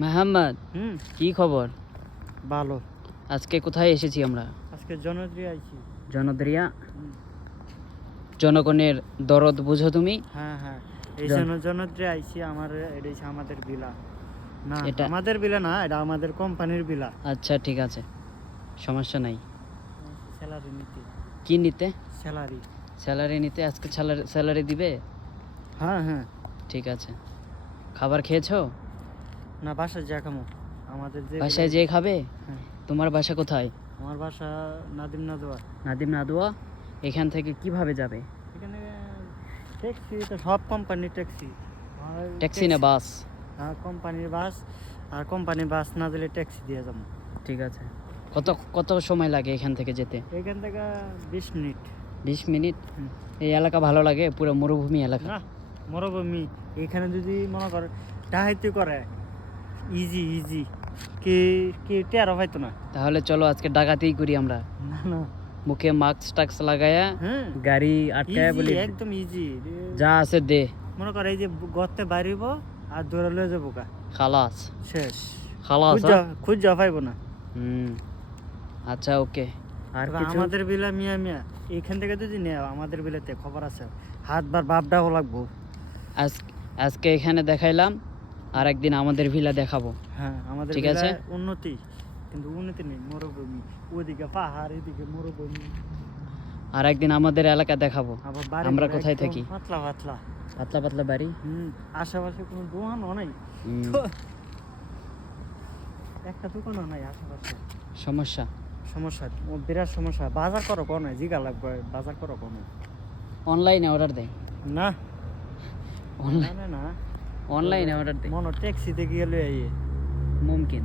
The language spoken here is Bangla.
মোহাম্মদ, কি খবর? ভালো। আজকে কোথায় এসেছি আমরা? আজকে জনদ্রিয়া আইছি। জনদ্রিয়া? জনগণের দরদ বুঝো তুমি? হ্যাঁ হ্যাঁ, এই জনদ্রিয়া আইছি। এটা হচ্ছে আমাদের বিলা না, এটা আমাদের বিলা না, এটা আমাদের কোম্পানির বিলা। আচ্ছা ঠিক আছে, সমস্যা নাই। স্যালারি নিতে। কি নিতে? স্যালারি। স্যালারি নিতে? আজকে স্যালারি দিবে? হ্যাঁ হ্যাঁ। ঠিক আছে। খাবার খেয়েছো? না, বাসায় যা খামো। আমাদের যে বাসায় যেয়ে খাবে? হ্যাঁ। তোমার বাসা কোথায়? আমার বাসা নাদিম নাদোয়া। নাদিম নাদুয়া? এখান থেকে কিভাবে যাবে? এখানে ট্যাক্সি, তো সব কোম্পানির ট্যাক্সি। ট্যাক্সি না বাস? হ্যাঁ, কোম্পানির বাস। আর কোম্পানির বাস না দিলে ট্যাক্সি দিয়ে যাবো। ঠিক আছে। কত কত সময় লাগে এখান থেকে যেতে? এখান থেকে 20 মিনিট। 20 মিনিট? এই এলাকা ভালো লাগে? পুরো মরুভূমি এলাকা। না, মরুভূমি। এখানে যদি মনে কর ডাহাইতে করে ইজি ইজি, কে কে টেরো হয়তো না। তাহলে চলো আজকে ডাকাতি করি আমরা। না না, মুখে মাস্ক টাক্স লাগায়া হ্যাঁ, গাড়ি আটকায়া বলি একদম ইজি। যা আছে দে। মনে কর এই যে গর্তে বাড়িব আর দৌড়ে লয়ে যাবো কা, খালাস। শেষ। খালাস? খুঁজ যা পাইব না। আচ্ছা ওকে। আর তবে কিছু? আমাদের বিলা মিয়া মিয়া এখান থেকে যদি নেও, আমাদের বিলাতে খবর আছে, হাত বার বাপটাও লাগবো। আজকে এখানে দেখাইলাম, আর একদিন আমাদের ভিলা দেখাবো। হ্যাঁ, আমাদের ঠিক আছে। উন্নতি, কিন্তু উন্নতি নেই, মরুভূমি। ওদিকে পাহাড়, এদিকে মরুভূমি। আর একদিন আমাদের এলাকা দেখাবো। আবার বাড়ি আমরা কোথায় একদম থাকি? পাতলা পাতলা পাতলা পাতলা বাড়ি। আশেপাশে কোনো দোকানও নাই। একটা দোকানও নাই আশেপাশে। সমস্যা। সমস্যা, বিরাট সমস্যা। বাজার করো কোনো জিগা লাগবে, বাজার করো কোনো। অনলাইনে অর্ডার দেয়? না অনলাইনে না, অনলাইনে অর্ডার দেয় মনে ট্যাক্সিতে গিয়ে লয়ে আইয়ে মুমকিন।